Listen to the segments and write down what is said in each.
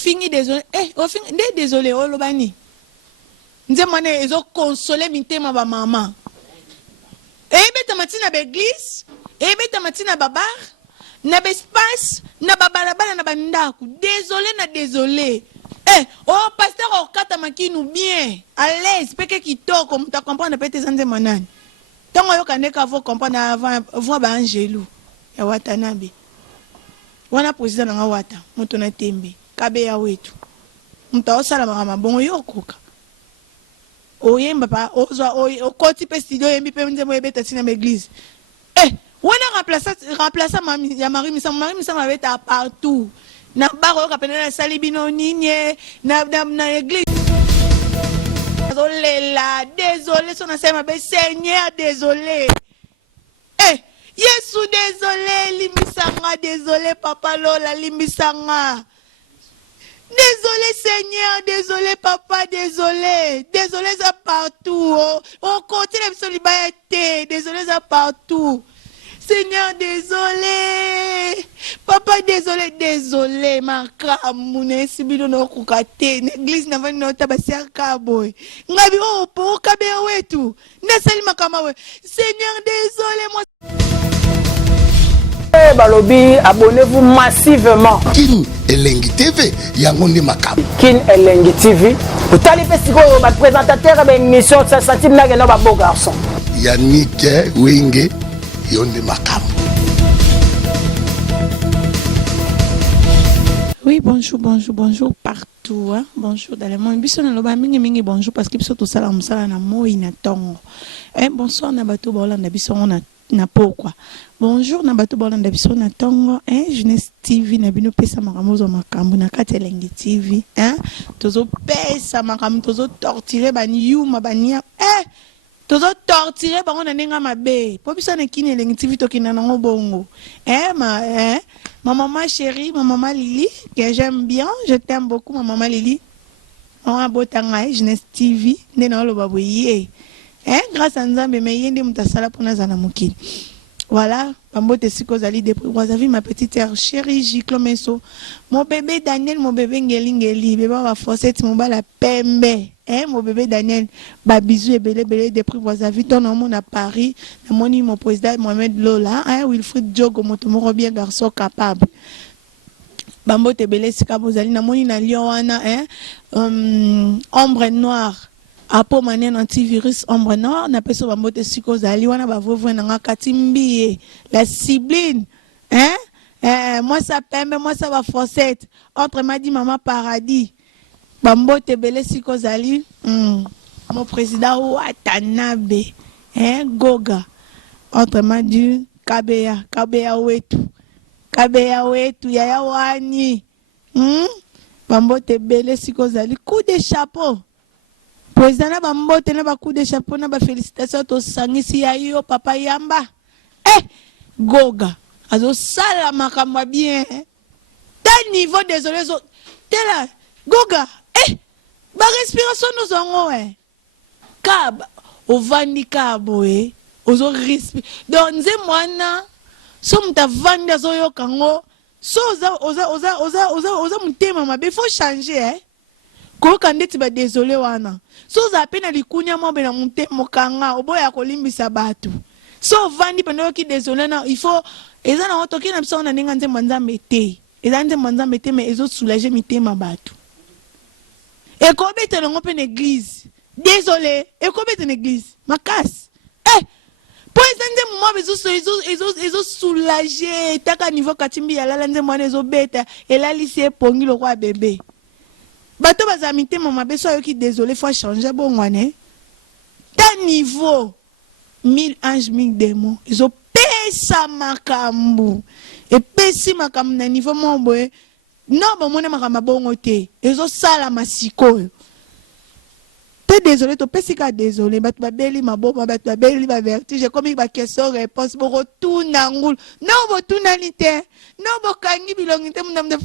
Fini désolé. Désolé, oh lobani. Nze mwane ezo consoler mitema ba maman. Beta matina ba église, beta matina ba bar, na ba espace, na ba balabala na ba ndaku. Désolé. Oh pasteur okata makinu bien, à l'aise, peke kitoko, muta comprendre pete zanze manani. Tango yo kaneka vo comprendre avant vo ba angelu. Ya watanabe. Wana président nga wata, muto na tembe, kabe ya wetu. Muta osala makama bongo yo koka. Oyemba pa ozwa okoti pe studio yembi pe nzemo ebeta tina l'église. Wana remplaça mami ya Marie Misa mabeta partout. Na baro kapena na salibino ninye na église. Désolé son asema be Seigneur désolé. Yesu désolé limbisanga désolé papa Lola limbisanga. Désolé Seigneur, désolé papa, désolé ça partout. Au côté de désolé ça partout. Seigneur, désolé. Papa, désolé. Makamoune, sibido no kukate. L'église n'a pas nota basia kaboy. Ngabi po kabe wetu. Nesali makama we. Seigneur, désolé moi. Balobi, abonnez-vous massivement. Kin Elengi TV, Yangonde Makam. Kin Elengi TV. Vous allez faire ce que votre présentateur de l'émission, ça s'attire à un beau garçon. Yannick Wenge, Yonde Makam. Oui, bonjour partout. Hein? Bonjour dans le monde. Bonjour parce que tout ça, on s'en a moi inattend. Bonsoir, Nabato Bolanda, bisson na pourquoi. Bonjour Nabato Bolanda biso na tongo Jeunesse TV na bino pesa makamozo makambo na kati Elengi TV tozo pesa makambo tozo torturer banyuma bania tozo torturer bango na nenga mabe po biso na kini Elengi TV tokina nango bongo ma maman chérie, ma maman Lili que j'aime bien, je t'aime beaucoup ma maman Lili. On botanga Jeunesse TV ndena lo baboye grâce à Nzambe mais yende mutasala pona zana mukili. Voilà, Pambote Siko Zali de vous avez ma petite sœur chérie Jiclo Meso. Mon bébé Daniel, mon bébé Ngeli, bébé va forcer mon bala pembe. Mon bébé Daniel, ba bisous et belé de prix vous avez ton nom à Paris. Mon président Mohamed Lola, Wilfried Diogo Motomoro bien garçon capable. Bambote belé Sika Bozali na moni na Lyon ombre noire. Apo manen antivirus ombre noire na peso bambote siko zali wana bavovo na katimbi la cibline moi ça pembe moi ça va fossette entre m'a dit maman paradis bambote belé siko zali mon président Watanabe Goga entre m'a dit kabeya wetu yaya wani bambote belé siko zali coup de chapeau. Président na bambote na ba coup de chapeau na ba félicitations to sangisi ya yo papa Yamba. Goga azo sala makamwa bien. Tel niveau désolé zo tela Goga ba respiration nous ongo kaba ovandi kabo ozo respire. Donc nze mwana so mutavanda zo yo kango so oza mutema mabe faut changer Koka ndeti ba désolé wana. So za pena likunya mobe na munte mokanga oboya kolimbisa batu. So vandi pendo ki désolé na il faut ezana otoki na biso na ninga nzembo nzambe te. Ezana nzembo nzambe te mais ezo soulager mitema batu. Ekobete longo pe na église. Désolé, ekobete na église. Makasi. Po ezana nzembo ezo soulager taka niveau katimbi ya lala nzembo ezo beta elalisi epongi lo kwa bébé. Bato bazamite mama beso yoki désolé faut changer bon wane. Ta niveau 1000 anges 1000 démons. Ils ont pesa makambu. Et pesi makambu na niveau momboe. Non bon mona makamba bongo te. Ils ont sala masiko. T'es désolé to pesi ka désolé bato babeli maboba bato babeli ba vertige comme ba question réponse bo retourna ngul. Non bo tunanite. Non bo kangi bilongite mundam de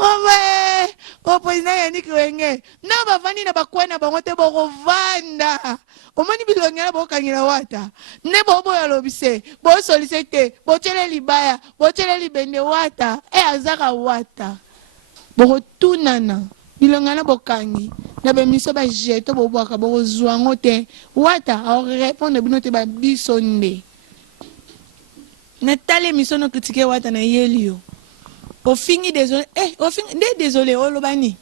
oh président Yannick Wenge na bavandi na bakwena bango te boko vanda omoni bilongela bokangela wata ne bobo ya lobise bo solicite bo tele libaya bo tele libende wata azaka wata bokotunana bilonga na bokangi na bemiso bajeto bobwaka bokozwa ngo te wata aorépondre bino te babiso nde natali émission no critiquer wata na yeli yo ofingi désolé ofingi nde désolé olobani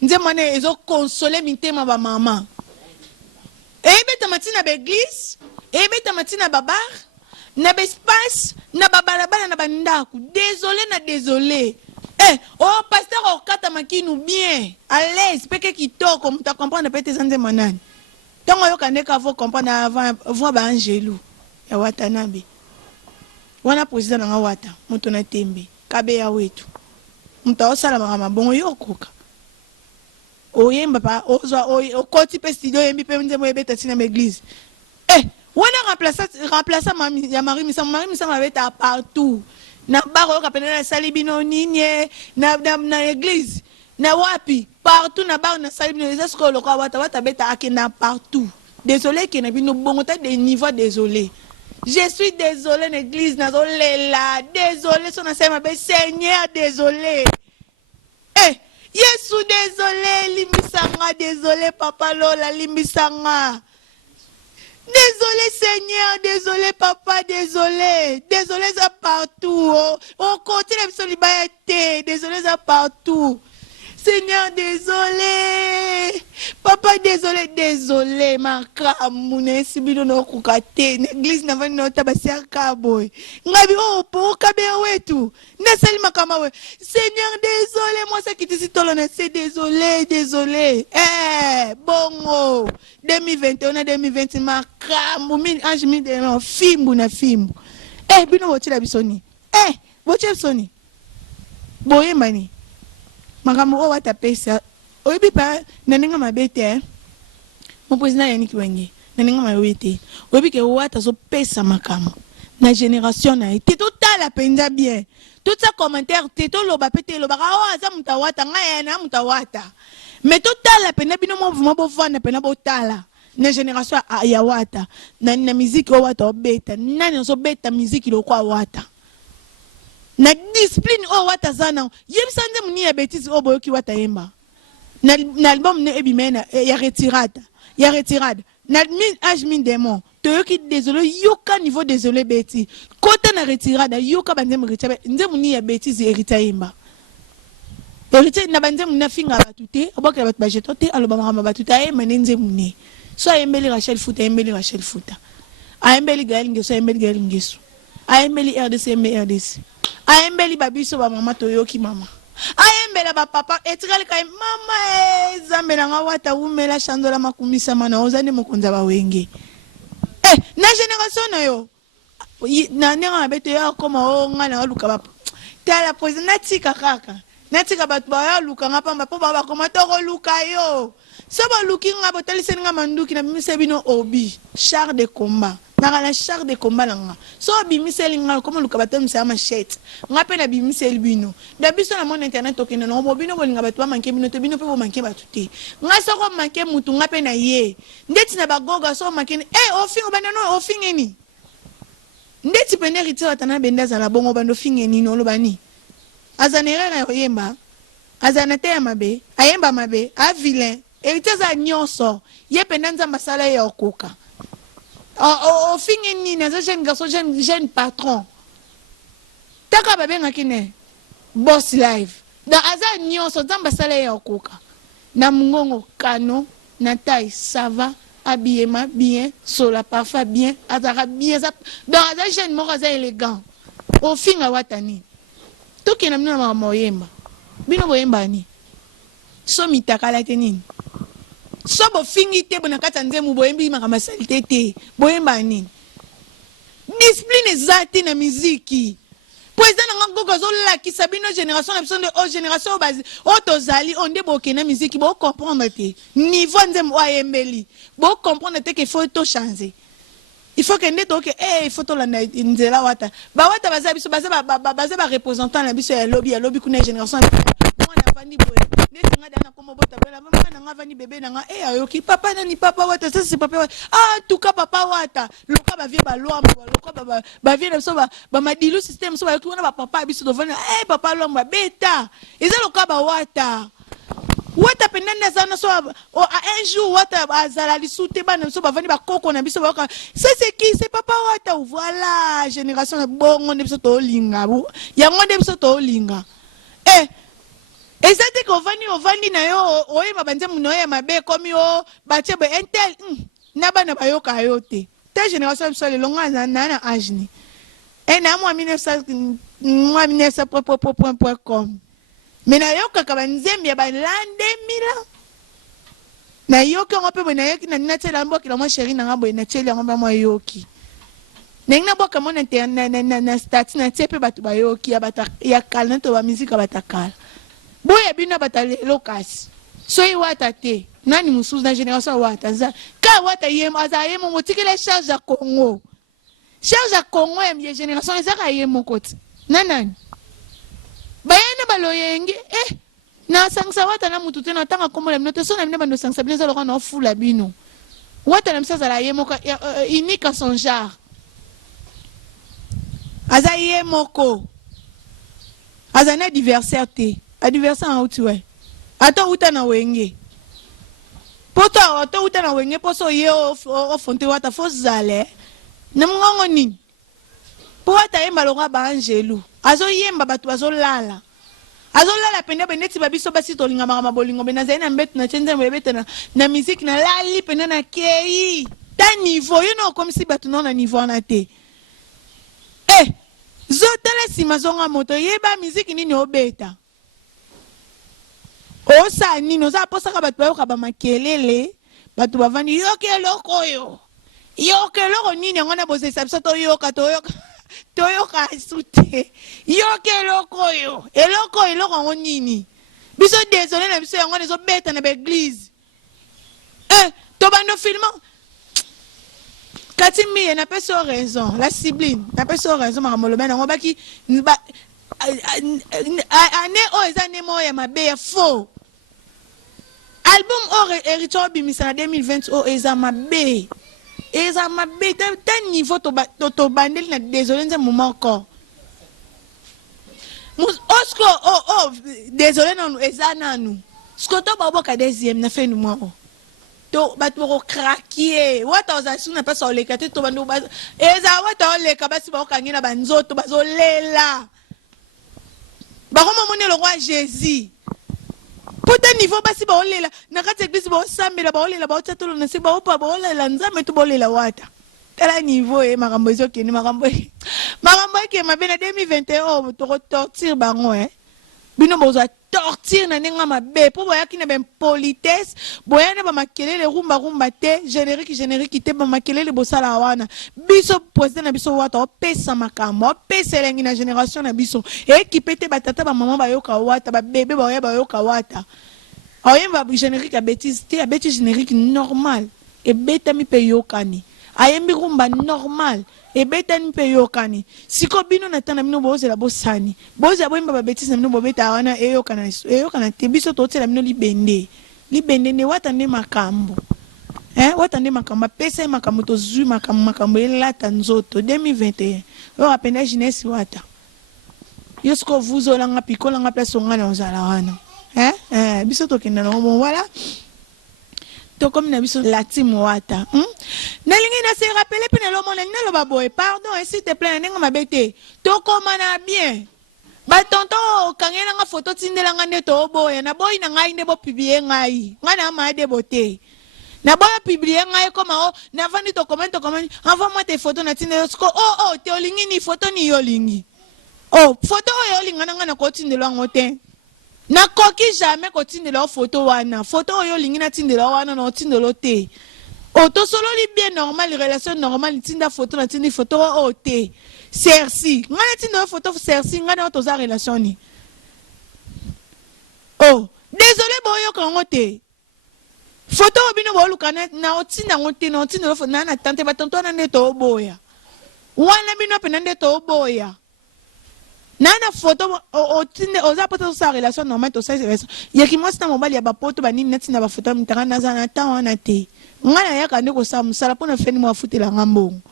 nze mwana ezo consoler mitema ba mama ebeta matina ba église ebeta matina ba bar na ba espace na ba balabala na bandaku désolé oh pasteur okata makinu bien à l'aise peke kitoko muta comprendre peut-être nze manani tango yo kaneka faut comprendre avant voir ba angelou ya watanabe wana président nga wata muto na tembe kabe ya wetu muta osala mama bongo yokoka oyemba pa ozwa okoti pe studio yembi pe nze moyebeta tina l'église wana remplacer mami ya Marie Misa mabeta partout na baro ka pena na salibino ninye na église na wapi partout na bar na salibino est-ce que le wata beta akena partout désolé que na bino bongo ta des niveaux désolé je suis désolé l'église na zolela désolé son asema be Seigneur désolé Yesu désolé limbisanga désolé papa Lola limbisanga désolé Seigneur, désolé papa, désolé ça partout. Au côté de solidarité, désolé ça partout. Seigneur, désolé. Papa, désolé. Maka, moune, sibino no kukate. L'église n'a pas nota basia kaboy. Ngabi po kabe wetu. Nesali makama we. Seigneur, désolé. Moi, ça qui te dit tolone, c'est désolé. Bongo. 2021 2020 maka, moumine, ange mi de no fimbu na fimbu. Bino wote la bisoni. Wote bisoni. Boye mani. Makambo o wata pesa oyibi pa naninga mabete mo président yaniki wenge naninga mabete oyibi ke wata so pesa makambo na génération na été total la penza bien tout ça commentaire teto loba pete loba aza mutawata ngaya na mutawata mais total la pena bino mo bovana pena botala na génération ya wata na musique o wata obeta nani so beta musique lo kwa wata na discipline o wata zana yebisa nze muni ya bêtise o boyoki wata yemba na album ne ebimena ya retirade na min âge min démon toyoki désolé yoka niveau désolé bêtise kota na retirade yoka banze mrechabe nze muni ya bêtise hérita yemba hérita na banze muni finga batute oboka bat bajeto te aloba mama batute ay manenze muni so ayembeli Rachel Futa ayembeli Gaël Ngeso ayembeli RDC ayembeli babiso ba mama toyoki mama ayembela ba papa etikali kai mama zambe na wata umela shandola makumisa mana ozane mokonza ba wenge na génération na yo na nenga beto ya koma o ngana luka ba tala président natika batu ba ya luka ngapa po ba koma to luka yo so ba luki ngabo taliseni nga manduki na misebino obi char de combat na char de combat langa so bimiseli nga comme luka batem sa machette ngape na bimiseli bino da biso na mon internet okina no bobino bolinga batu manke bino to bino pe bo manke batuti nga so ko manke mutu ngape na ye ndeti na bagoga so manke ofingo banano ofingeni ndeti pene riti watana benda za la bongo bando fingeni no lobani azanera na yemba azana te mabe ayemba mabe a vilain eritaza nyonso ye pena nzamba sala ya okoka o fingeni na jeune garçon jeune patron taka babenga kine boss live da aza nyonso nzamba sala ya okoka na mungongo kano na taille ça va habillement bien sur la parfum bien azara bien ça dans aza jeune moko aza élégant o finga watani toki na mna moyemba bino boyemba ni so mitakala tenini so bo fingi te bona kata nzemu boyembi makama salite te boyemba ni discipline zati na muziki président nga gogo zo la ki sabino génération na besoin de génération base otozali onde boke na muziki bo comprendre te niveau nzemu ayembeli bo comprendre te que faut to changer il faut que ndeto que il faut to la nzela wata ba wata baza biso baza ba représentant la biso ya lobby kuna génération mwana fandi boye desinga dana komo bota bela mama nanga vani bébé nanga ayoki papa nani papa wata ça c'est papa wata ah tout cas papa wata loka ba vie ba lomba loka ba vie na so ba madilu system so ba kuna ba papa biso dovana papa lomba beta eza loka ba wata wata penana sana so un jour wata azala lisute bana so ba vani ba koko na biso ba c'est qui c'est papa wata voilà génération bongo ne biso to linga bu yango ne biso to linga ezati ko vani na yo oyeba banze muno ya mabe komi o batie be intel na bana bayoka yo te ta génération biso le longa na âge ni na moi 1900.com mais na yoka ka banzembe ba lande mila na yoka ngope na yoki na natela mboki la moi chérie na ngabo na teli ngamba moi yoki nengna boka mona te na stats na tiepe batu bayoki ya kalna to ba musique batakala boya bina batale lokasi soyi wata te nani mususu na génération wata za ka wata yemo azayemo motikele charge à Congo ya génération ezaka yemo koti nanani bayana baloyenge na sangsa wata na mutu te na tanga komola minote so na mine bando sangsa bino zaloka na fula bino wata na msasa la yemo unique à son genre aza yemoko aza na diversité adversaire en outwe ato uta na wenge poto ato uta na wenge poso ye o fonte wata fo zale na ngongo nini po wata yemba longa ba angelu azo yemba batu azo lala pende beneti babiso basi to linga mama bolingo bena zaina mbetu na chenze mbete na musique na lali pende na kei ta niveau you know comme si batu na niveau na te zotala sima zonga moto yeba musique nini obeta osa nino za posaka batu bayoka ba makelele batu bavandi yoke loko nini ngona bozesa biso toyoka sute yoke loko yo eloko ngo nini biso désolé na biso yango nezo beta na l'église to bano filma kati mi na peso raison la sibline na peso raison makamolo bana ngo baki ane o ezane mo ya mabe ya faux album Héritage Bimisa 2020 eza mabe ta niveau to bandeli na désolé nze moment encore osko désolé non eza nanu sko to baboka deuxième na fin du mois to batu ko craquer wata ozasu na pesa oleka te to bandu eza wata oleka basi ba okangina banzoto bazolela bakoma mone le roi Jésus pota niveau basi ba olela na kati église ba osambela ba olela ba otatolo na se ba opa ba olela nzambe to bolela wata tala niveau makambo ezokeni makambo ke mabena 2021 to torture bango bino bozo torture na nenga mabe po boyaki na ben politesse boyana ba makelele rumba te générique te ba makelele bosala wana biso poste na biso wata opesa makambo opesa elengi na génération na biso équipe te batata ba maman bayoka wata ba bébé bayoka wata oyemba générique a bêtise te a bêtise générique normal et beta mi pe yokani ayembi rumba normal ebeta ni pe yokani siko bino na tana bino bozela bosani bozela boyemba ba bêtise na bino bobeta wana eyokana te biso totela bino libende ne wata ne makambo wata ne makambo pesa makambo to zui makambo elata nzoto 2021 o apenda jeunesse wata yosko vuzo nga pikola nga place ngana ozala wana biso to kenda no bon voilà to comme na biso la team wata nalingi na se rappeler pe na lo mona na lo baboy pardon s'il te plaît nenga mabete to komana bien ba tonton kangela nga photo tindela nga neto boya na boy na ngai ndebo publier ngai ngana ma de beauté na boya publier ngai koma na vandi to comment envoie-moi tes photos na tindela sko te olingi ni photo ni yolingi photo yolinga na ko tindela ngote na koki jamais ko tindela photo wana photo yolingi na tindela wana no tindelo te to solo li bien normal relation normale tinda photo na tindi photo te sersi ngana tinda photo sersi ngana to za relation ni désolé boyo kango te photo bino boluka na otinda ngote na otinda photo na tante ba tonto na ndeto boya wana bino pe na ndeto boya nana photo otinde oza pota sa relation normale to sa relation yaki mwasi na mobali ya bapoto banini neti na bafoto mitaka naza na temps wana te ngana yaka ndeko sa musala pona feni mwa futela ngambongo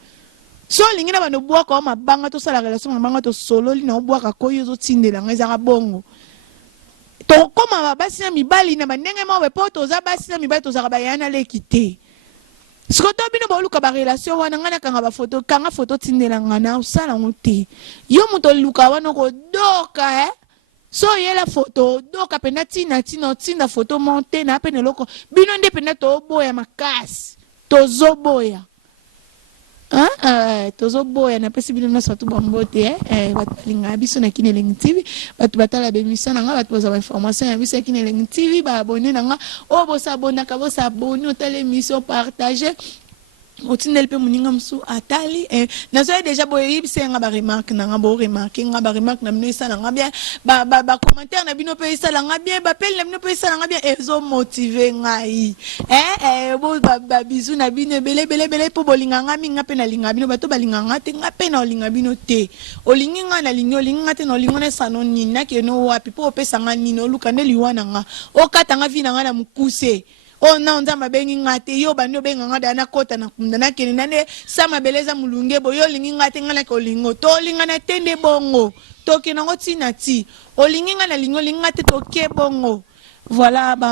so lingi na bano bwaka o mabanga to sala relation mabanga to solo li na bwaka koyo zo tindela ngeza ka bongo to koma basi na mibali na bandenge mawe poto za basi na mibali to za bayana lekite sikoto bino ba luka ba relation wana ngana kanga photo tindela ngana usala ngote yo muto luka wana ko doka so yela photo doka pena tina photo monte na pena loko bino nde pena to boya makasi to zoboya tozo boya na pesi bino na satu bambote batalinga biso na Kineleng TV batu batala bemission nga batu boza information ya biso Kineleng TV ba abonné nga o bo s'abonner ka bo s'abonner otala émission partager otindel pe muninga msu atali na so déjà boyebi nga ba remarque na nga bo remarque nga ba remarque na bino isa nga bien ba commentaire na bino pe isa nga bien ba pel na bino pe isa nga bien ezo motiver ngai bo ba bizu na bino bele po bolinga nga minga pe na linga bino bato balinga nga te nga pe na olinga bino te olingi nga na lingo linga te na olingo na sano nina ke no wapi po pesa nga nino luka ne liwana nga o kata nga vina nga na mukuse o na nzamba bengi ngate yo bando benga ngada na kota na kunda na kene nane sama beleza mulunge bo yo lingi ngate ngana ko lingo to linga na tende bongo to kena ngoti na ti o lingi ngana lingo linga te to ke bongo voilà ba